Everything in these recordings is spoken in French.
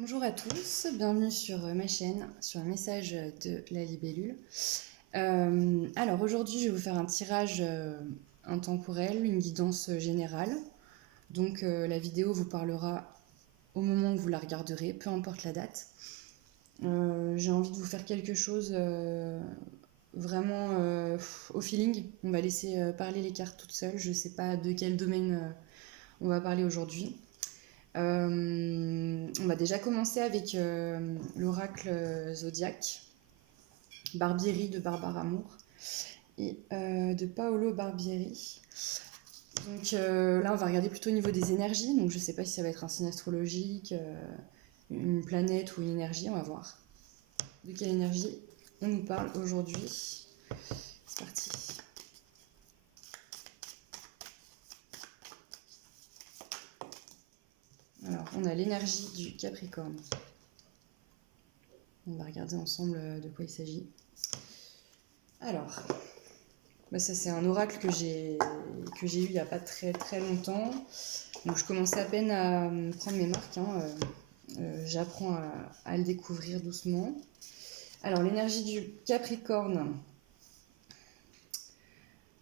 Bonjour à tous, bienvenue sur ma chaîne, sur un message de la libellule. Alors aujourd'hui je vais vous faire un tirage intemporel, une guidance générale. Donc la vidéo vous parlera au moment où vous la regarderez, peu importe la date. J'ai envie de vous faire quelque chose vraiment au feeling. On va laisser parler les cartes toutes seules, je ne sais pas de quel domaine on va parler aujourd'hui. On va déjà commencer avec l'oracle zodiaque, Barbieri de Barbara Moore et de Paolo Barbieri. Donc là, on va regarder plutôt au niveau des énergies. Donc je ne sais pas si ça va être un signe astrologique, une planète ou une énergie, on va voir. De quelle énergie on nous parle aujourd'hui? C'est parti. Alors, on a l'énergie du Capricorne. On va regarder ensemble de quoi il s'agit. Alors, bah ça c'est un oracle que j'ai eu il n'y a pas très longtemps. Donc je commençais à peine à prendre mes marques. J'apprends à le découvrir doucement. Alors l'énergie du Capricorne.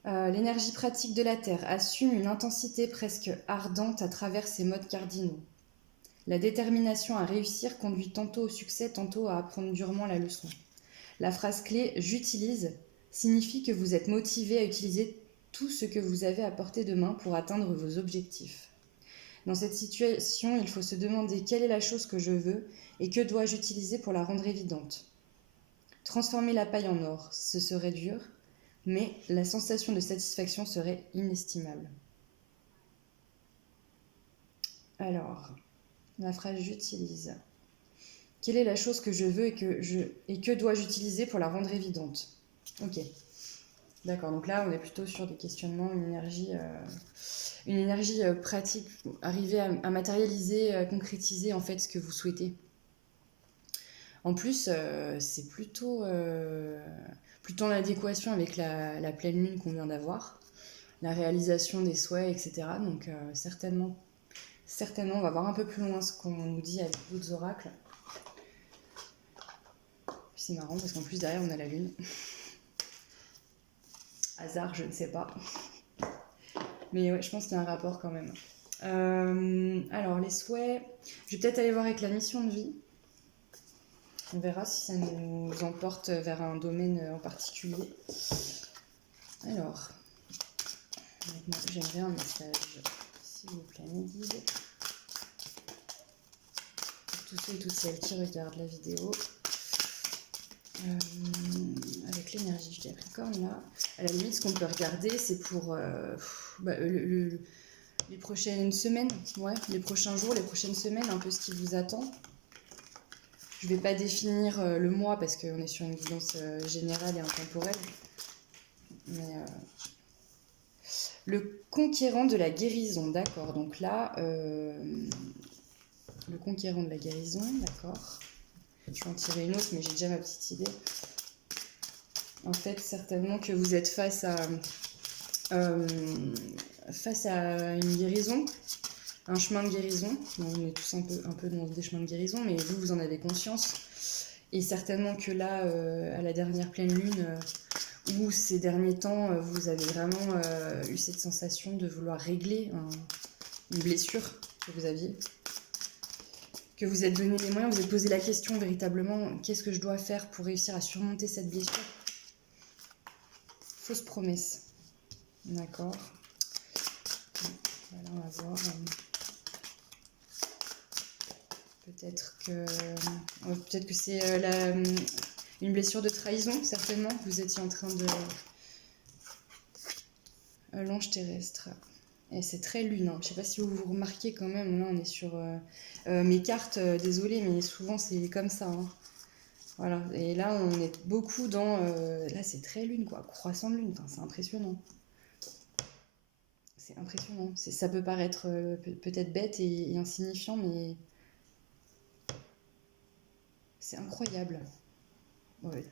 L'énergie pratique de la Terre assume une intensité presque ardente à travers ses modes cardinaux. La détermination à réussir conduit tantôt au succès, tantôt à apprendre durement la leçon. La phrase clé « j'utilise » signifie que vous êtes motivé à utiliser tout ce que vous avez à portée de main pour atteindre vos objectifs. Dans cette situation, il faut se demander quelle est la chose que je veux et que dois-je utiliser pour la rendre évidente. Transformer la paille en or, ce serait dur, mais la sensation de satisfaction serait inestimable. Alors, la phrase « j'utilise ». Quelle est la chose que je veux et que dois-je utiliser pour la rendre évidente? Ok. D'accord, donc là on est plutôt sur des questionnements, une énergie pratique, arriver à matérialiser, à concrétiser en fait ce que vous souhaitez. En plus, c'est plutôt en adéquation avec la pleine lune qu'on vient d'avoir, la réalisation des souhaits, etc. Donc certainement, on va voir un peu plus loin ce qu'on nous dit avec d'autres oracles. Puis c'est marrant parce qu'en plus derrière on a la lune. Hasard, je ne sais pas. Mais ouais, je pense qu'il y a un rapport quand même. Alors, les souhaits, je vais peut-être aller voir avec la mission de vie. On verra si ça nous emporte vers un domaine en particulier. Alors, j'aimerais un message, s'il vous plaît, mes guides. Pour tous ceux et toutes celles qui regardent la vidéo. Avec l'énergie du Capricorne, là, à la limite, ce qu'on peut regarder, c'est pour les prochaines semaines, les prochains jours, les prochaines semaines, un peu ce qui vous attend. Je ne vais pas définir le mois parce qu'on est sur une guidance générale et intemporelle. Mais le conquérant de la guérison, d'accord. Donc là, le conquérant de la guérison, d'accord. Je vais en tirer une autre, mais j'ai déjà ma petite idée. En fait, certainement que vous êtes face à une guérison, un chemin de guérison. Bon, on est tous un peu dans des chemins de guérison, mais vous en avez conscience. Et certainement que là, à la dernière pleine lune, ou ces derniers temps, vous avez vraiment eu cette sensation de vouloir régler une blessure que vous aviez, que vous êtes donné les moyens, vous êtes posé la question véritablement, qu'est-ce que je dois faire pour réussir à surmonter cette blessure? Fausse promesse. D'accord. Voilà, on va voir. Peut-être que c'est une blessure de trahison, certainement. Vous étiez en train de... L'ange terrestre. Et c'est très lune. Je ne sais pas si vous remarquez quand même. Là, on est sur mes cartes. Désolée, mais souvent, c'est comme ça. Voilà. Et là, on est beaucoup dans... là, c'est très lune, quoi. Croissant de lune. Enfin, c'est impressionnant. C'est impressionnant. Ça peut paraître peut-être bête et insignifiant, mais... c'est incroyable. Ouais.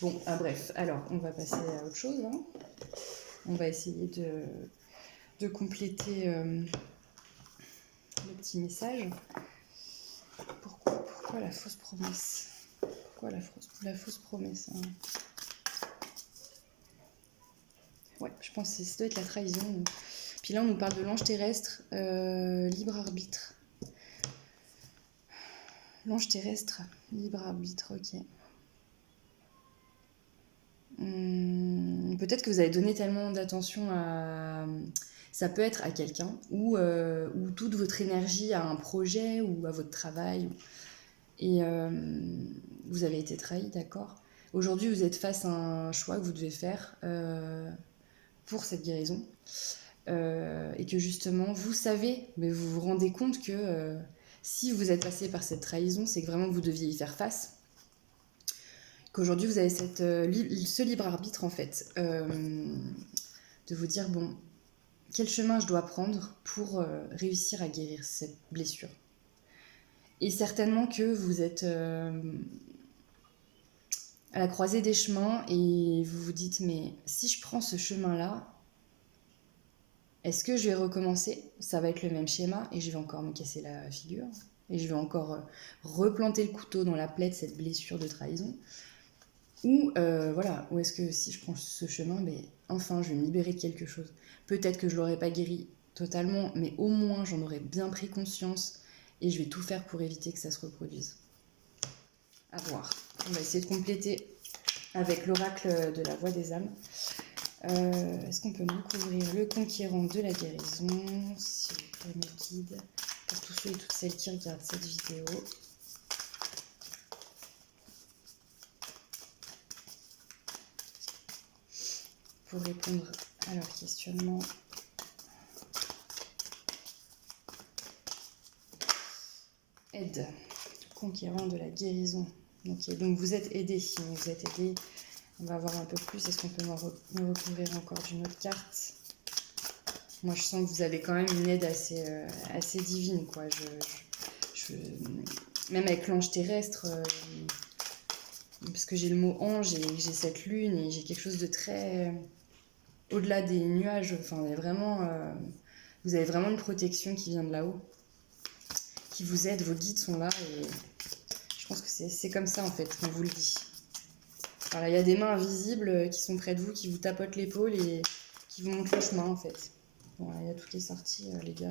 Bon, bref. Alors, on va passer à autre chose. On va essayer de compléter le petit message. Pourquoi la fausse promesse? Pourquoi la fausse promesse, hein? Ouais, je pense que ça doit être la trahison. Puis là, on nous parle de l'ange terrestre, libre arbitre. L'ange terrestre, libre arbitre, ok. Peut-être que vous avez donné tellement d'attention à... Ça peut être à quelqu'un, ou toute votre énergie à un projet, ou à votre travail. Et vous avez été trahi, d'accord. Aujourd'hui, vous êtes face à un choix que vous devez faire pour cette guérison. Et que justement, vous savez, mais vous vous rendez compte que si vous êtes passé par cette trahison, c'est que vraiment vous deviez y faire face. Qu'aujourd'hui, vous avez ce libre arbitre, en fait, de vous dire, bon, quel chemin je dois prendre pour réussir à guérir cette blessure. Et certainement que vous êtes à la croisée des chemins et vous vous dites, mais si je prends ce chemin-là, est-ce que je vais recommencer? Ça va être le même schéma et je vais encore me casser la figure. Et je vais encore replanter le couteau dans la plaie de cette blessure de trahison. Ou voilà, ou est-ce que si je prends ce chemin, mais enfin je vais me libérer de quelque chose. Peut-être que je ne l'aurais pas guéri totalement, mais au moins j'en aurais bien pris conscience et je vais tout faire pour éviter que ça se reproduise. À voir. On va essayer de compléter avec l'oracle de la voix des âmes. Est-ce qu'on peut découvrir le conquérant de la guérison, s'il vous plaît, me guide, pour tous ceux et toutes celles qui regardent cette vidéo. Pour répondre à leurs questionnements. Aide, conquérant de la guérison. Ok, donc vous êtes aidé. Si vous êtes aidé, on va voir un peu plus. Est-ce qu'on peut me recouvrir encore d'une autre carte? Moi, je sens que vous avez quand même une aide assez divine, quoi. Même avec l'ange terrestre, parce que j'ai le mot ange et j'ai cette lune et j'ai quelque chose de très au-delà des nuages. Enfin, vous avez vraiment une protection qui vient de là-haut, qui vous aide. Vos guides sont là et je pense que c'est comme ça en fait qu'on vous le dit. Voilà, il y a des mains invisibles qui sont près de vous, qui vous tapotent l'épaule et qui vous montrent le chemin en fait. Bon, il y a tout qui est sorti, les gars.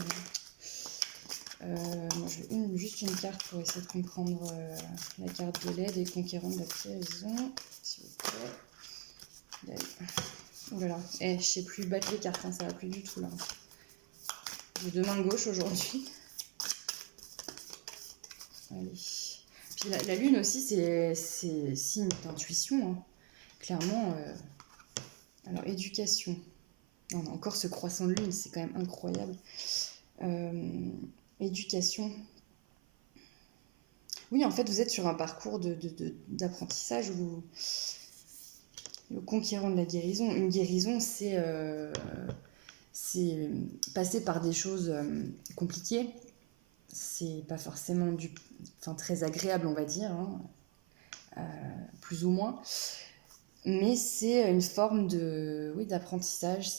Moi, je vais juste une carte pour essayer de comprendre la carte de l'aide et conquérant de la guérison, s'il vous plaît. Oh là là, je sais plus battre les cartes, hein, ça va plus du tout là. J'ai deux mains gauches aujourd'hui. Allez. Puis la lune aussi, c'est signe d'intuition, hein. Clairement. Alors, éducation. On a encore ce croissant de lune, c'est quand même incroyable. Éducation. Oui, en fait, vous êtes sur un parcours d'apprentissage où le conquérant de la guérison. Une guérison, c'est passer par des choses compliquées. C'est pas forcément très agréable, on va dire, hein, plus ou moins. Mais c'est une forme d'apprentissage.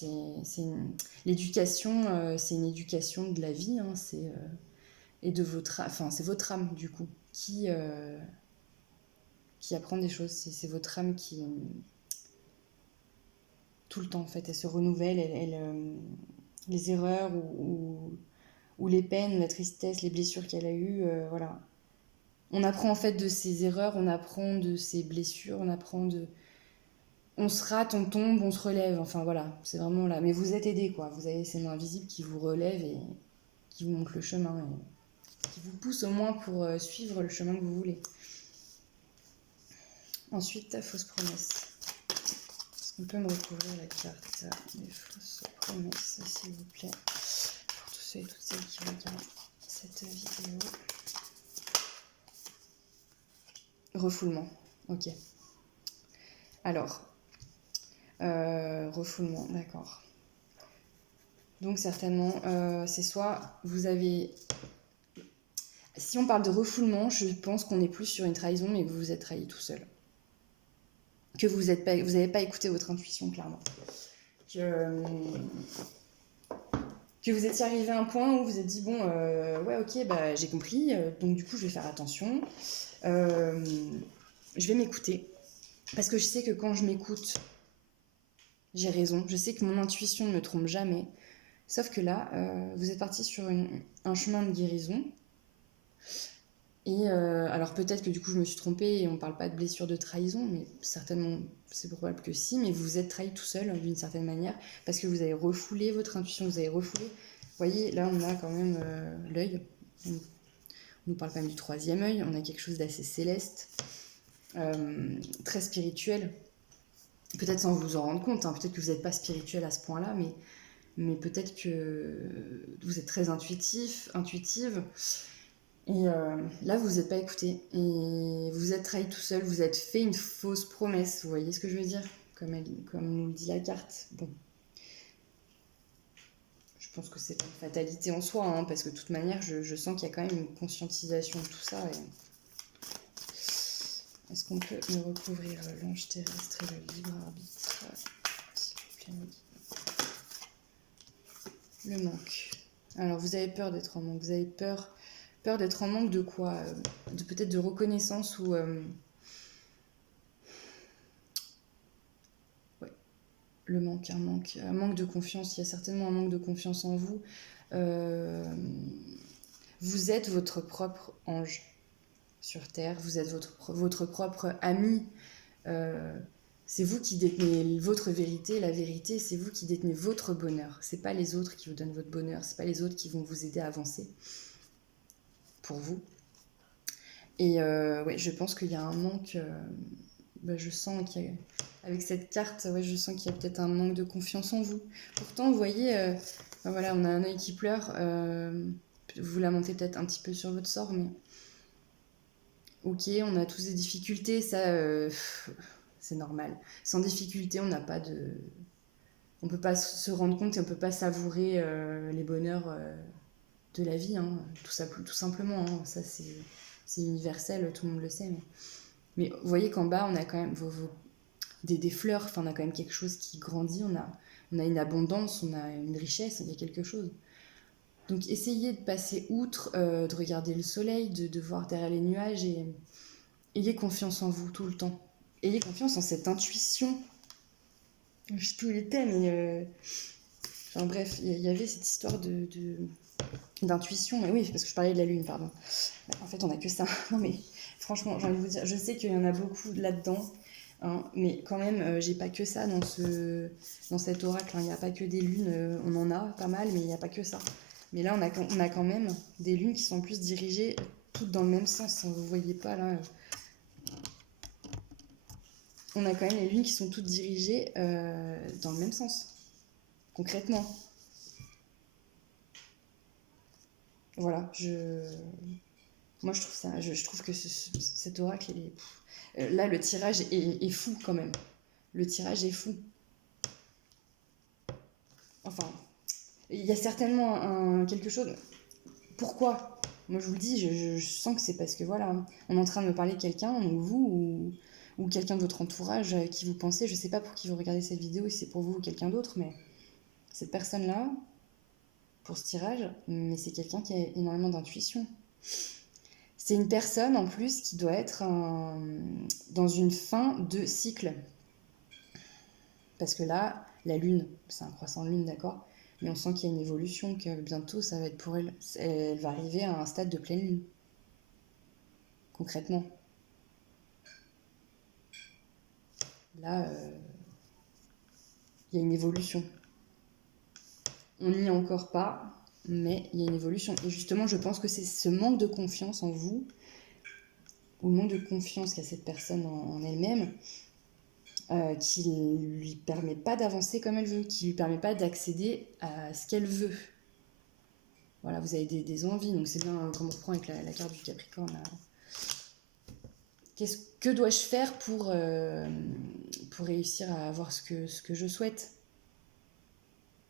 L'éducation, c'est une éducation de la vie, hein, et de c'est votre âme du coup qui apprend des choses. C'est votre âme qui tout le temps en fait, elle se renouvelle, les erreurs ou les peines, la tristesse, les blessures qu'elle a eues, voilà. On apprend en fait de ses erreurs, on apprend de ses blessures, on se rate, on tombe, on se relève, enfin voilà, c'est vraiment là. Mais vous êtes aidé, quoi. Vous avez ces mains invisibles qui vous relèvent et qui vous montrent le chemin et qui vous poussent au moins pour suivre le chemin que vous voulez. Ensuite, ta fausse promesse. Est-ce qu'on peut me recouvrir la carte des fausses promesses, s'il vous plaît, pour tous ceux et toutes celles qui regardent cette vidéo. Refoulement, ok. Alors, refoulement, d'accord. Donc certainement, c'est soit vous avez... Si on parle de refoulement, je pense qu'on est plus sur une trahison, mais que vous vous êtes trahi tout seul. Que vous n'avez pas écouté votre intuition, clairement. que vous étiez arrivé à un point où vous vous êtes dit, bon, ouais, ok, bah, j'ai compris, donc du coup, je vais faire attention. Je vais m'écouter. Parce que je sais que quand je m'écoute, j'ai raison. Je sais que mon intuition ne me trompe jamais. Sauf que là, vous êtes parti sur un chemin de guérison. Et alors peut-être que du coup je me suis trompée et on parle pas de blessure de trahison, mais certainement c'est probable que si, mais vous vous êtes trahi tout seul d'une certaine manière parce que vous avez refoulé votre intuition, vous avez refoulé. Vous voyez, là on a quand même l'œil. On nous parle quand même du troisième œil, on a quelque chose d'assez céleste, très spirituel. Peut-être sans vous en rendre compte, hein, peut-être que vous n'êtes pas spirituel à ce point-là, mais peut-être que vous êtes très intuitive. Et là, vous vous êtes pas écouté. Et vous êtes trahi tout seul. Vous êtes fait une fausse promesse. Vous voyez ce que je veux dire, comme nous le dit la carte. Bon. Je pense que c'est pas une fatalité en soi, hein, parce que de toute manière, je sens qu'il y a quand même une conscientisation de tout ça. Est-ce qu'on peut me recouvrir l'ange terrestre et le libre arbitre, s'il vous plaît. Le manque. Alors, vous avez peur d'être en manque. Vous avez peur d'être en manque de quoi, peut-être de reconnaissance ou ouais, le manque, un manque de confiance. Il y a certainement un manque de confiance en vous. Vous êtes votre propre ange sur terre. Vous êtes votre propre ami. C'est vous qui détenez votre vérité. La vérité, c'est vous qui détenez votre bonheur. C'est pas les autres qui vous donnent votre bonheur. C'est pas les autres qui vont vous aider à avancer pour vous. Et ouais, je pense qu'il y a un manque. Je sens qu'il y a, avec cette carte, ouais, je sens qu'il y a peut-être un manque de confiance en vous. Pourtant, vous voyez, voilà, on a un œil qui pleure. Vous lamentez peut-être un petit peu sur votre sort, mais ok, on a tous des difficultés, ça, c'est normal. Sans difficulté, on n'a pas de, on peut pas se rendre compte et on peut pas savourer les bonheurs de la vie, hein, tout simplement. Hein, ça, c'est universel, tout le monde le sait. Mais vous voyez qu'en bas, on a quand même des fleurs, enfin, on a quand même quelque chose qui grandit, on a une abondance, on a une richesse, il y a quelque chose. Donc essayez de passer outre, de regarder le soleil, de voir derrière les nuages et ayez confiance en vous tout le temps. Ayez confiance en cette intuition. Je sais plus les thèmes, mais enfin bref, il y avait cette histoire d'intuition, mais oui, parce que je parlais de la lune, pardon. En fait, on n'a que ça. Non mais franchement, j'ai envie de vous dire, je sais qu'il y en a beaucoup là-dedans, hein, mais quand même, j'ai pas que ça dans cet oracle. Il n'y a pas que des lunes, on en a pas mal, mais il n'y a pas que ça. Mais là, on a quand même des lunes qui sont plus dirigées toutes dans le même sens. Vous voyez pas là. On a quand même les lunes qui sont toutes dirigées dans le même sens, concrètement. Voilà, moi je trouve ça, je trouve que cet oracle, là le tirage est fou quand même. Le tirage est fou. Enfin, il y a certainement quelque chose. Pourquoi? Moi je vous le dis, je sens que c'est parce que voilà, on est en train de me parler de quelqu'un, ou vous, ou quelqu'un de votre entourage qui vous pensez, je sais pas pour qui vous regardez cette vidéo, si c'est pour vous ou quelqu'un d'autre, mais cette personne-là, pour ce tirage, mais c'est quelqu'un qui a énormément d'intuition. C'est une personne en plus qui doit être dans une fin de cycle. Parce que là, la lune, c'est un croissant de lune, d'accord, mais on sent qu'il y a une évolution, que bientôt ça va être pour elle. Elle va arriver à un stade de pleine lune. Concrètement. Là, il y a une évolution. On n'y est encore pas, mais il y a une évolution. Et justement, je pense que c'est ce manque de confiance en vous, ou le manque de confiance qu'a cette personne en elle-même, qui ne lui permet pas d'avancer comme elle veut, qui ne lui permet pas d'accéder à ce qu'elle veut. Voilà, vous avez des envies, donc c'est bien comme on reprend avec la carte du Capricorne. Que dois-je faire pour réussir à avoir ce que je souhaite?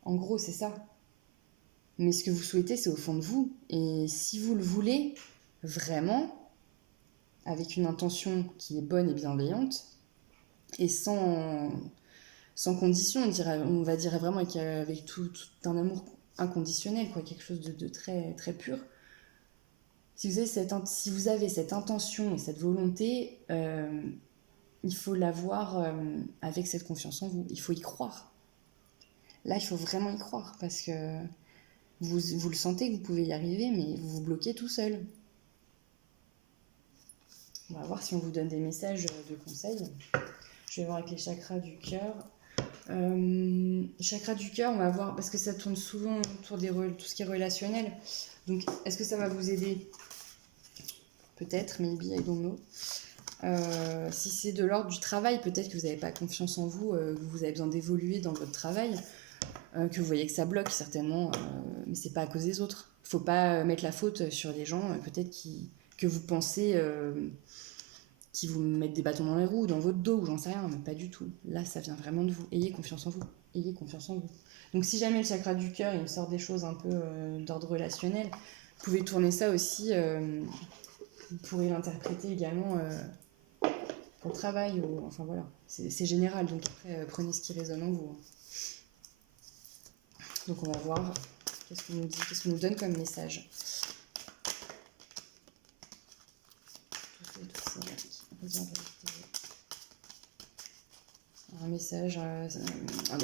En gros, c'est ça. Mais ce que vous souhaitez, c'est au fond de vous. Et si vous le voulez, vraiment, avec une intention qui est bonne et bienveillante, et sans condition, on va dire vraiment avec tout un amour inconditionnel, quoi, quelque chose de très, très pur. Si vous avez cette intention et cette volonté, il faut l'avoir avec cette confiance en vous. Il faut y croire. Là, il faut vraiment y croire parce que vous le sentez que vous pouvez y arriver, mais vous vous bloquez tout seul. On va voir si on vous donne des messages de conseils. Je vais voir avec les chakras du cœur. Chakra du cœur, on va voir, parce que ça tourne souvent autour tout ce qui est relationnel. Donc, est-ce que ça va vous aider? Peut-être, maybe, I don't know. Si c'est de l'ordre du travail, peut-être que vous n'avez pas confiance en vous, que vous avez besoin d'évoluer dans votre travail, que vous voyez que ça bloque certainement, mais c'est pas à cause des autres. Il ne faut pas mettre la faute sur les gens, peut-être que vous pensez qui vous mettent des bâtons dans les roues, dans votre dos, ou j'en sais rien, mais pas du tout. Là, ça vient vraiment de vous. Ayez confiance en vous. Ayez confiance en vous. Donc si jamais le chakra du cœur, il me sort des choses un peu d'ordre relationnel, vous pouvez tourner ça aussi, vous pourrez l'interpréter également au travail, enfin voilà, c'est général, donc après prenez ce qui résonne en vous. Donc on va voir qu'est-ce qu'on nous dit, qu'est-ce qu'on nous donne comme message. Un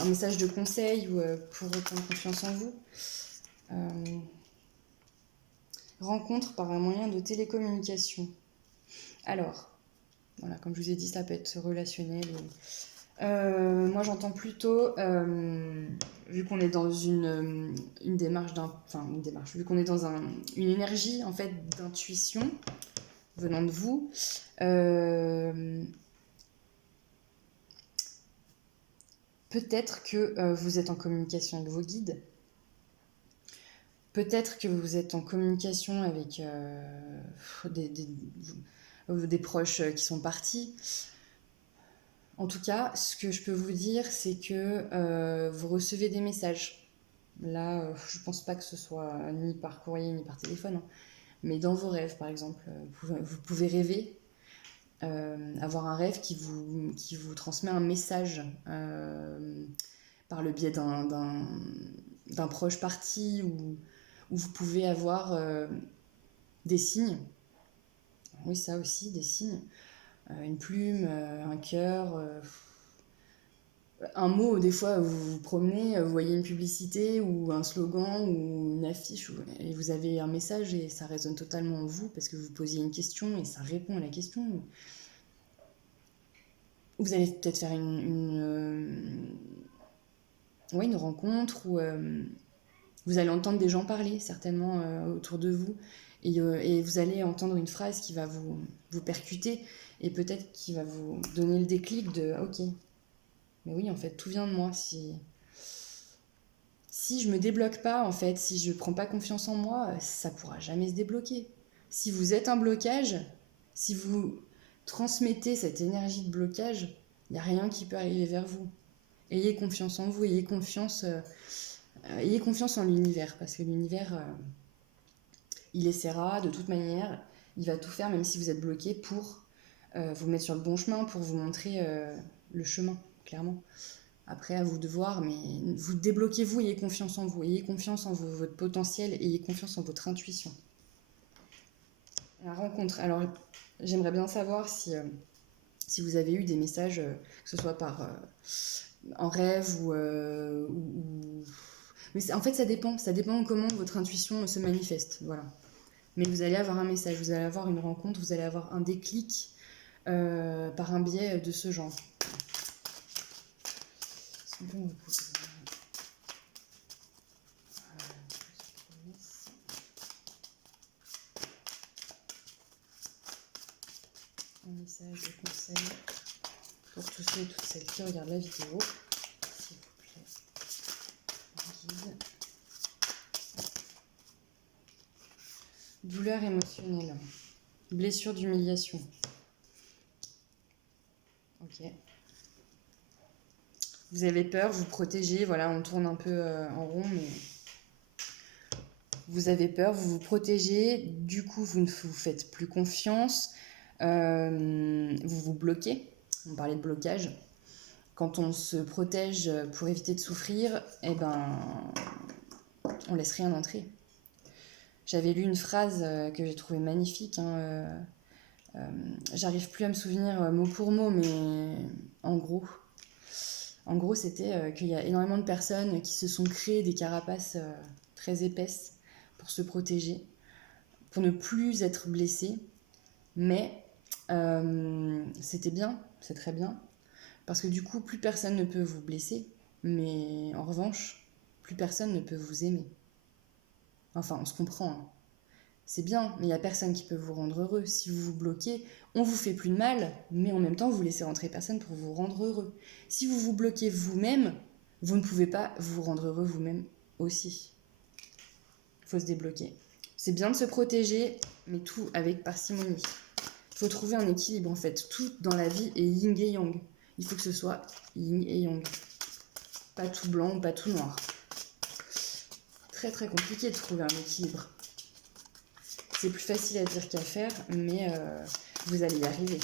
message de conseil ou pour reprendre confiance en vous. Rencontre par un moyen de télécommunication. Alors, voilà, comme je vous ai dit, ça peut être relationnel. Moi, j'entends plutôt, vu qu'on est dans une démarche vu qu'on est dans une énergie en fait d'intuition venant de vous. Peut-être que vous êtes en communication avec vos guides. Peut-être que vous êtes en communication avec des proches qui sont partis. En tout cas, ce que je peux vous dire, c'est que vous recevez des messages. Là, je pense pas que ce soit ni par courrier ni par téléphone, hein. Mais dans vos rêves, par exemple, vous pouvez rêver, avoir un rêve qui vous transmet un message par le biais d'un proche parti, où vous pouvez avoir des signes. Oui, ça aussi, des signes. Une plume, un cœur, un mot. Des fois, vous vous promenez, vous voyez une publicité ou un slogan ou une affiche, et vous avez un message et ça résonne totalement en vous parce que vous posiez une question et ça répond à la question. Vous allez peut-être faire une rencontre où vous allez entendre des gens parler certainement autour de vous, et vous allez entendre une phrase qui va vous percuter et peut-être qui va vous donner le déclic de ok, mais oui, en fait tout vient de moi. Si je me débloque pas, en fait, si je prends pas confiance en moi, ça pourra jamais se débloquer. Si vous êtes un blocage, si vous transmettez cette énergie de blocage, il n'y a rien qui peut arriver vers vous. Ayez confiance en vous, ayez confiance en l'univers, parce que l'univers, il essaiera de toute manière, il va tout faire, même si vous êtes bloqué, pour vous mettre sur le bon chemin, pour vous montrer le chemin, clairement. Après, à vous de voir, mais vous débloquez-vous, ayez confiance en vous, ayez confiance en votre potentiel, ayez confiance en votre intuition. La rencontre, alors j'aimerais bien savoir si vous avez eu des messages, que ce soit en rêve ou mais en fait ça dépend comment votre intuition se manifeste, voilà. Mais vous allez avoir un message, vous allez avoir une rencontre, vous allez avoir un déclic par un biais de ce genre. Un message de conseil pour tous ceux et toutes celles qui regardent la vidéo, s'il vous plaît. Guide. Douleur émotionnelle, blessure d'humiliation. Ok. Vous avez peur, vous protégez, voilà, on tourne un peu en rond, mais vous avez peur, vous vous protégez, du coup vous ne vous faites plus confiance, vous vous bloquez. On parlait de blocage. Quand on se protège pour éviter de souffrir, eh ben, on laisse rien entrer. J'avais lu une phrase que j'ai trouvée magnifique, hein, j'arrive plus à me souvenir mot pour mot, mais en gros c'était qu'il y a énormément de personnes qui se sont créées des carapaces très épaisses pour se protéger, pour ne plus être blessées, mais c'était bien, c'est très bien, parce que du coup, plus personne ne peut vous blesser, mais en revanche, plus personne ne peut vous aimer. Enfin, on se comprend, hein. C'est bien, mais il n'y a personne qui peut vous rendre heureux. Si vous vous bloquez, on vous fait plus de mal, mais en même temps, vous laissez rentrer personne pour vous rendre heureux. Si vous vous bloquez vous-même, vous ne pouvez pas vous rendre heureux vous-même aussi. Il faut se débloquer. C'est bien de se protéger, mais tout avec parcimonie. Il faut trouver un équilibre en fait. Tout dans la vie est yin et yang. Il faut que ce soit yin et yang. Pas tout blanc ou pas tout noir. Très très compliqué de trouver un équilibre. C'est plus facile à dire qu'à faire, mais vous allez y arriver.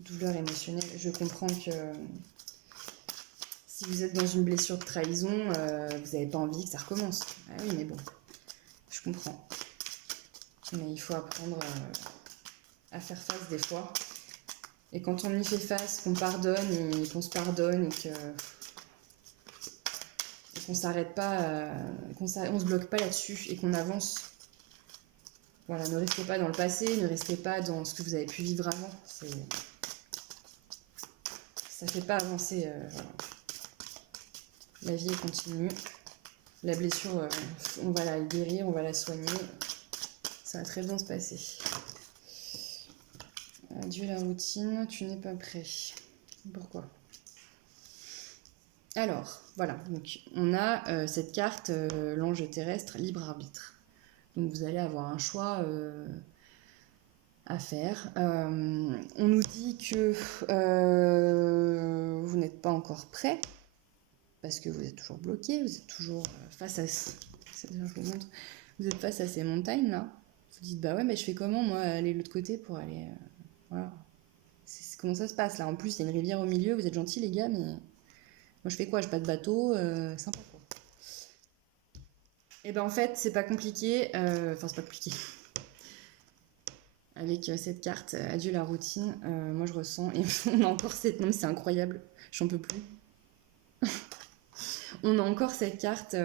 Douleur émotionnelle. Je comprends que si vous êtes dans une blessure de trahison, vous n'avez pas envie que ça recommence. Ah oui, mais bon, je comprends. Mais il faut apprendre à faire face des fois. Et quand on y fait face, qu'on pardonne et qu'on se pardonne et qu'on s'arrête pas, on se bloque pas là-dessus et qu'on avance. Voilà, ne restez pas dans le passé, ne restez pas dans ce que vous avez pu vivre avant. Ça fait pas avancer. Voilà. La vie est continue. La blessure, on va la guérir, on va la soigner. Ça va très bien se passer. Adieu la routine, tu n'es pas prêt. Pourquoi ? Alors, voilà, donc on a cette carte, l'ange terrestre, libre arbitre. Donc vous allez avoir un choix à faire. On nous dit que vous n'êtes pas encore prêt, parce que vous êtes toujours bloqué, vous êtes toujours face à... C'est-à-dire, je vous montre, vous êtes face à ces montagnes là. Vous dites, bah ouais, mais je fais comment moi aller de l'autre côté pour aller... voilà. C'est comment ça se passe là. En plus, il y a une rivière au milieu, vous êtes gentils les gars, mais... Moi je fais quoi? J'ai pas de bateau, sympa quoi. Et ben en fait, c'est pas compliqué. Enfin, c'est pas compliqué. Avec cette carte, adieu la routine, moi je ressens... Et on a encore cette... Non mais c'est incroyable, j'en peux plus. On a encore cette carte...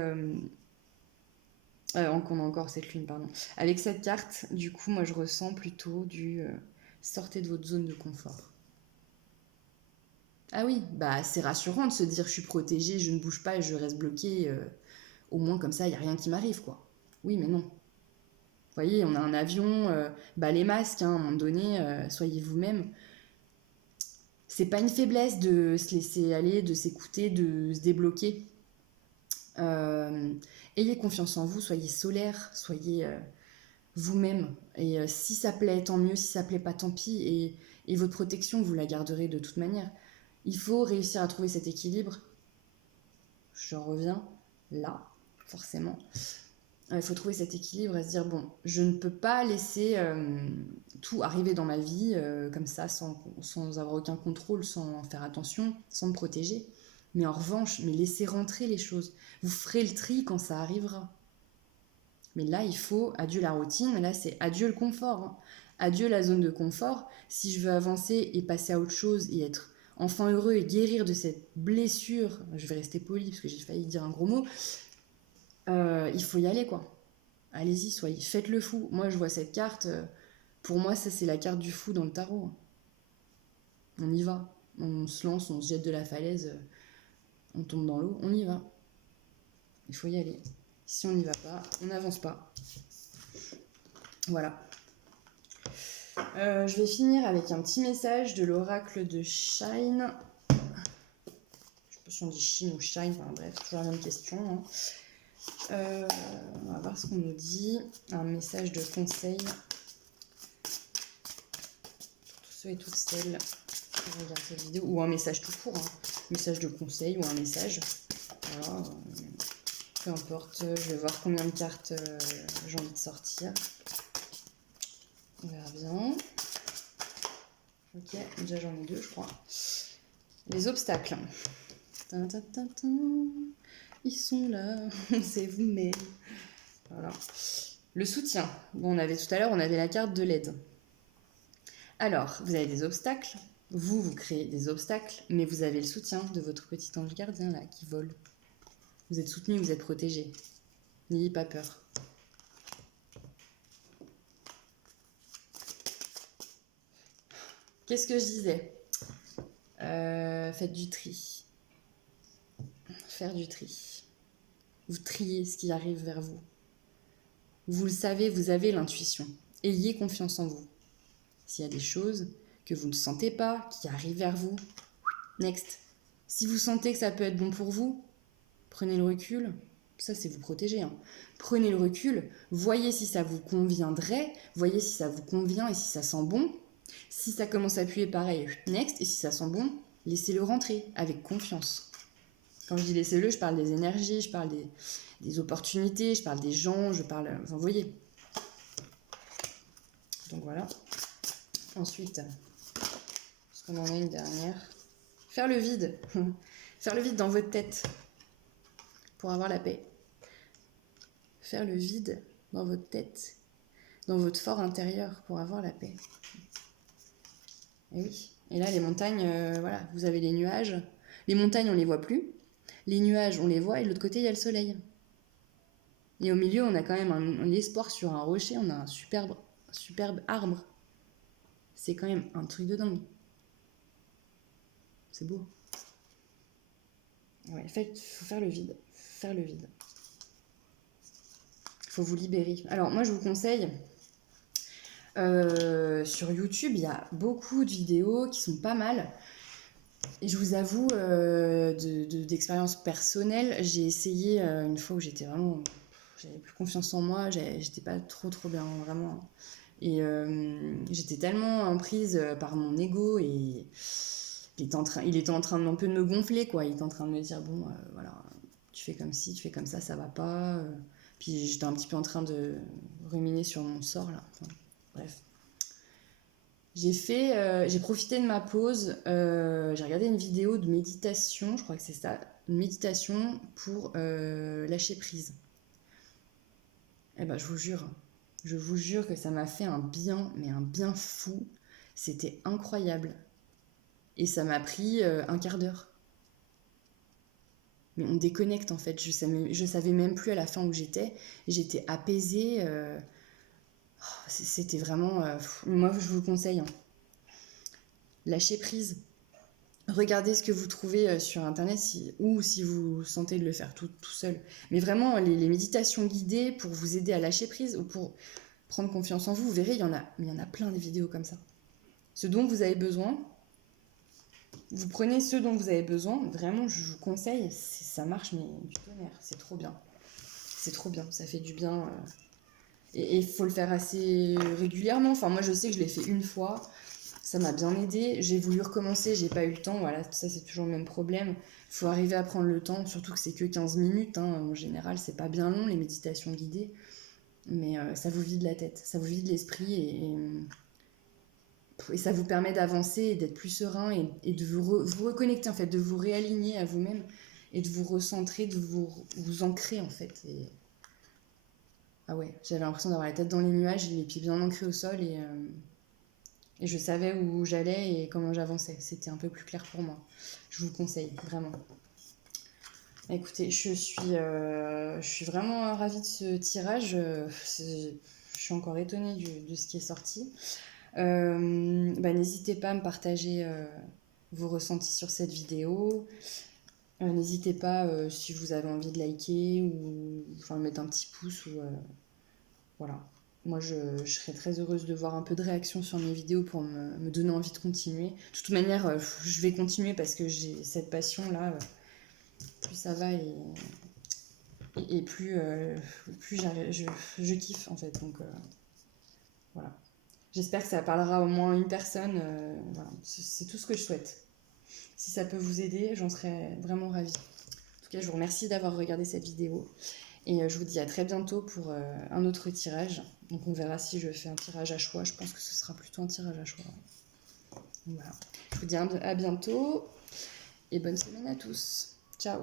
on a encore cette lune, pardon. Avec cette carte, du coup, moi je ressens plutôt du... sortez de votre zone de confort. Ah oui, bah c'est rassurant de se dire je suis protégée, je ne bouge pas et je reste bloquée. Au moins comme ça, il n'y a rien qui m'arrive, quoi. Oui, mais non. Vous voyez, on a un avion, bah les masques, hein, à un moment donné, soyez vous-même. C'est pas une faiblesse de se laisser aller, de s'écouter, de se débloquer. Ayez confiance en vous, soyez solaire, soyez vous-même. Et si ça plaît, tant mieux, si ça plaît pas, tant pis. Et votre protection, vous la garderez de toute manière. Il faut réussir à trouver cet équilibre. Je reviens là, forcément. Il faut trouver cet équilibre et se dire, bon, je ne peux pas laisser tout arriver dans ma vie comme ça, sans avoir aucun contrôle, sans faire attention, sans me protéger. Mais en revanche, mais laissez rentrer les choses. Vous ferez le tri quand ça arrivera. Mais là, il faut, adieu la routine, là c'est adieu le confort. Hein. Adieu la zone de confort. Si je veux avancer et passer à autre chose et être enfin heureux et guérir de cette blessure, je vais rester poli parce que j'ai failli dire un gros mot, il faut y aller quoi. Allez-y, soyez, faites le fou. Moi je vois cette carte, pour moi ça c'est la carte du fou dans le tarot. On y va, on se lance, on se jette de la falaise, on tombe dans l'eau, on y va. Il faut y aller. Si on n'y va pas, on n'avance pas. Voilà. Je vais finir avec un petit message de l'oracle de Shine. Je sais pas si on dit Shine ou Shine, enfin bref, toujours la même question. Hein. On va voir ce qu'on nous dit. Un message de conseil pour tous ceux et toutes celles qui regardent cette vidéo. Ou un message tout court. Hein. Un message de conseil ou un message. Voilà. Peu importe. Je vais voir combien de cartes j'ai envie de sortir. On verra bien. Ok, déjà j'en ai 2, je crois. Les obstacles. Ils sont là, c'est vous-même. Voilà. Le soutien. Bon, on avait tout à l'heure, on avait la carte de l'aide. Alors, vous avez des obstacles. Vous créez des obstacles, mais vous avez le soutien de votre petit ange gardien là qui vole. Vous êtes soutenu, vous êtes protégé. N'ayez pas peur. Qu'est-ce que je disais? Faites du tri. Faire du tri. Vous triez ce qui arrive vers vous. Vous le savez, vous avez l'intuition. Ayez confiance en vous. S'il y a des choses que vous ne sentez pas, qui arrivent vers vous, next. Si vous sentez que ça peut être bon pour vous, prenez le recul. Ça, c'est vous protéger. Hein. Prenez le recul, voyez si ça vous conviendrait, voyez si ça vous convient et si ça sent bon. Si ça commence à puer, pareil, next. Et si ça sent bon, laissez-le rentrer avec confiance. Quand je dis laissez-le, je parle des énergies, je parle des opportunités, je parle des gens, je parle... Enfin, vous voyez. Donc voilà. Ensuite, parce qu'on en a une dernière. Faire le vide. Faire le vide dans votre tête pour avoir la paix. Faire le vide dans votre tête, dans votre fort intérieur pour avoir la paix. Et oui. Et là, les montagnes, voilà, vous avez les nuages. Les montagnes, on les voit plus. Les nuages, on les voit. Et de l'autre côté, il y a le soleil. Et au milieu, on a quand même un espoir sur un rocher. On a un superbe arbre. C'est quand même un truc de dingue. C'est beau. Ouais, en fait, il faut faire le vide. Faire le vide. Il faut vous libérer. Alors, moi, je vous conseille... sur YouTube, il y a beaucoup de vidéos qui sont pas mal. Et je vous avoue, d'expérience personnelle, j'ai essayé une fois où j'étais vraiment... J'avais plus confiance en moi, j'étais pas trop bien, vraiment. Et j'étais tellement en prise par mon ego et il était en train de, un peu de me gonfler, quoi. Il était en train de me dire, bon, voilà, tu fais comme ci, tu fais comme ça va pas. Puis j'étais un petit peu en train de ruminer sur mon sort, là. Enfin, bref. J'ai profité de ma pause, j'ai regardé une vidéo de méditation, je crois que c'est ça, une méditation pour lâcher prise. Eh ben, je vous jure que ça m'a fait un bien, mais un bien fou. C'était incroyable. Et ça m'a pris un quart d'heure. Mais on déconnecte en fait. Je savais même plus à la fin où j'étais. J'étais apaisée. C'était vraiment... moi, je vous le conseille. Hein. Lâchez prise. Regardez ce que vous trouvez sur internet ou si vous sentez de le faire tout seul. Mais vraiment, les méditations guidées pour vous aider à lâcher prise ou pour prendre confiance en vous, vous verrez, il y en a plein de vidéos comme ça. Ce dont vous avez besoin, vous prenez ce dont vous avez besoin, vraiment, je vous conseille, ça marche, mais du tonnerre, c'est trop bien. C'est trop bien, ça fait du bien. Et il faut le faire assez régulièrement. Enfin, moi, je sais que je l'ai fait une fois. Ça m'a bien aidé. J'ai voulu recommencer, j'ai pas eu le temps. Voilà, ça c'est toujours le même problème. Il faut arriver à prendre le temps, surtout que c'est que 15 minutes. Hein. En général, c'est pas bien long les méditations guidées. Mais ça vous vide la tête, ça vous vide l'esprit et ça vous permet d'avancer et d'être plus serein et de vous reconnecter en fait, de vous réaligner à vous-même et de vous recentrer, de vous ancrer en fait. Ah ouais, j'avais l'impression d'avoir la tête dans les nuages, les pieds bien ancrés au sol et je savais où j'allais et comment j'avançais. C'était un peu plus clair pour moi. Je vous le conseille, vraiment. Écoutez, je suis vraiment ravie de ce tirage. Je suis encore étonnée de ce qui est sorti. N'hésitez pas à me partager vos ressentis sur cette vidéo. N'hésitez pas si vous avez envie de liker ou enfin mettre un petit pouce ou voilà. Moi, je serais très heureuse de voir un peu de réaction sur mes vidéos pour me donner envie de continuer. De toute manière, je vais continuer parce que j'ai cette passion-là. Plus ça va et plus je kiffe, en fait. Donc, voilà. J'espère que ça parlera au moins une personne. Voilà. C'est tout ce que je souhaite. Si ça peut vous aider, j'en serais vraiment ravie. En tout cas, je vous remercie d'avoir regardé cette vidéo. Et je vous dis à très bientôt pour un autre tirage. Donc on verra si je fais un tirage à choix. Je pense que ce sera plutôt un tirage à choix. Donc, voilà. Je vous dis à bientôt et bonne semaine à tous. Ciao.